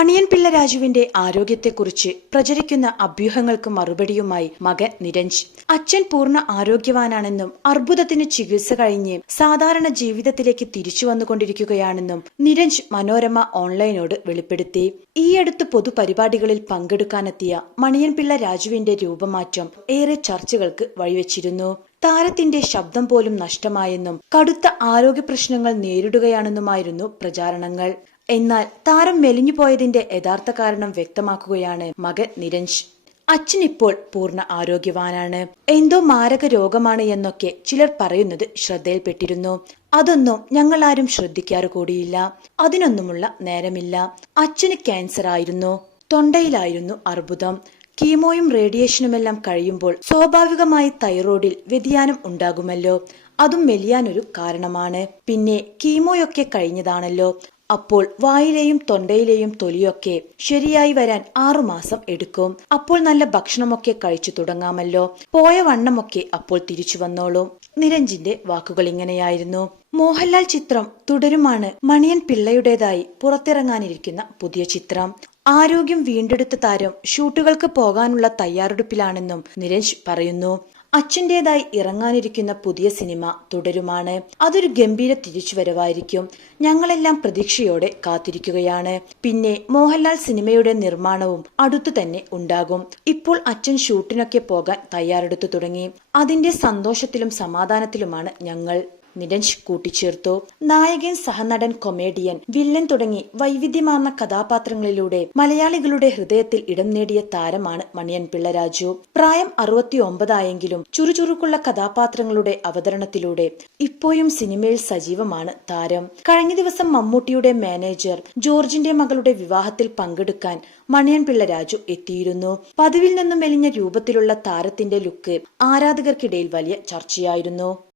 മണിയൻപിള്ള രാജുവിന്റെ ആരോഗ്യത്തെക്കുറിച്ച് പ്രചരിക്കുന്ന അഭ്യൂഹങ്ങൾക്ക് മറുപടിയുമായി മകൻ നിരഞ്ജ്. അച്ഛൻ പൂർണ ആരോഗ്യവാനാണെന്നും അർബുദത്തിന് ചികിത്സ കഴിഞ്ഞ് സാധാരണ ജീവിതത്തിലേക്ക് തിരിച്ചു വന്നുകൊണ്ടിരിക്കുകയാണെന്നും നിരഞ്ജ് മനോരമ ഓൺലൈനോട് വെളിപ്പെടുത്തി. ഈയടുത്ത് പൊതുപരിപാടികളിൽ പങ്കെടുക്കാനെത്തിയ മണിയൻപിള്ള രാജുവിന്റെ രൂപമാറ്റം ഏറെ ചർച്ചകൾക്ക് വഴിവെച്ചിരുന്നു. താരത്തിന്റെ ശബ്ദം പോലും നഷ്ടമായെന്നും കടുത്ത ആരോഗ്യ പ്രശ്നങ്ങൾ നേരിടുകയാണെന്നുമായിരുന്നു പ്രചാരണങ്ങൾ. എന്നാൽ താരം മെലിഞ്ഞു പോയതിന്റെ യഥാർത്ഥ കാരണം വ്യക്തമാക്കുകയാണ് മകൻ നിരഞ്ജ് അച്ഛൻ ഇപ്പോൾ പൂർണ ആരോഗ്യവാനാണ്. എന്തോ മാരക രോഗമാണ് എന്നൊക്കെ ചിലർ പറയുന്നത് ശ്രദ്ധയിൽപ്പെട്ടിരുന്നു. അതൊന്നും ഞങ്ങൾ ആരും ശ്രദ്ധിക്കാറ് കൂടിയില്ല. അതിനൊന്നുമുള്ള നേരമില്ല. അച്ഛന് ക്യാൻസർ ആയിരുന്നു. തൊണ്ടയിലായിരുന്നു അർബുദം. കീമോയും റേഡിയേഷനുമെല്ലാം കഴിയുമ്പോൾ സ്വാഭാവികമായി തൈറോയിഡിൽ വ്യതിയാനം ഉണ്ടാകുമല്ലോ. അതും മെലിയാനൊരു കാരണമാണ്. പിന്നെ കീമോയൊക്കെ കഴിഞ്ഞതാണല്ലോ. അപ്പോൾ വായിലെയും തൊണ്ടയിലെയും തൊലിയൊക്കെ ശരിയായി വരാൻ ആറുമാസം എടുക്കും. അപ്പോൾ നല്ല ഭക്ഷണമൊക്കെ കഴിച്ചു തുടങ്ങാമല്ലോ. പോയ വണ്ണമൊക്കെ അപ്പോൾ തിരിച്ചു വന്നോളും. നിരഞ്ജിന്റെ വാക്കുകൾ ഇങ്ങനെയായിരുന്നു. മോഹൻലാൽ ചിത്രം തുടരുമാണ് മണിയൻ പിള്ളയുടേതായി പുറത്തിറങ്ങാനിരിക്കുന്ന പുതിയ ചിത്രം. ആരോഗ്യം വീണ്ടെടുത്ത താരം ഷൂട്ടുകൾക്ക് പോകാനുള്ള തയ്യാറെടുപ്പിലാണെന്നും നിരഞ്ജ് പറയുന്നു. അച്ഛന്റെതായി ഇറങ്ങാനിരിക്കുന്ന പുതിയ സിനിമ തുടരുമാണ്. അതൊരു ഗംഭീര തിരിച്ചുവരവായിരിക്കും. ഞങ്ങളെല്ലാം പ്രതീക്ഷയോടെ കാത്തിരിക്കുകയാണ്. പിന്നെ മോഹൻലാൽ സിനിമയുടെ നിർമ്മാണവും അടുത്തു തന്നെ ഉണ്ടാകും. ഇപ്പോൾ അച്ഛൻ ഷൂട്ടിനൊക്കെ പോകാൻ തയ്യാറെടുത്തു തുടങ്ങി. അതിന്റെ സന്തോഷത്തിലും സമാധാനത്തിലുമാണ് ഞങ്ങൾ. നിരഞ്ജ് കൂട്ടിച്ചേർത്തു. നായകൻ സഹനടൻ കൊമേഡിയൻ വില്ലൻ തുടങ്ങി വൈവിധ്യമാർന്ന കഥാപാത്രങ്ങളിലൂടെ മലയാളികളുടെ ഹൃദയത്തിൽ ഇടം നേടിയ താരമാണ് മണിയൻ പിള്ളരാജു പ്രായം അറുപത്തിയൊമ്പതായെങ്കിലും ചുറുചുറുക്കുള്ള കഥാപാത്രങ്ങളുടെ അവതരണത്തിലൂടെ ഇപ്പോഴും സിനിമയിൽ സജീവമാണ് താരം. കഴിഞ്ഞ ദിവസം മമ്മൂട്ടിയുടെ മാനേജർ ജോർജിന്റെ മകളുടെ വിവാഹത്തിൽ പങ്കെടുക്കാൻ മണിയൻ പിള്ളരാജു എത്തിയിരുന്നു. പതിവിൽ നിന്നും മെലിഞ്ഞ രൂപത്തിലുള്ള താരത്തിന്റെ ലുക്ക് ആരാധകർക്കിടയിൽ വലിയ ചർച്ചയായിരുന്നു.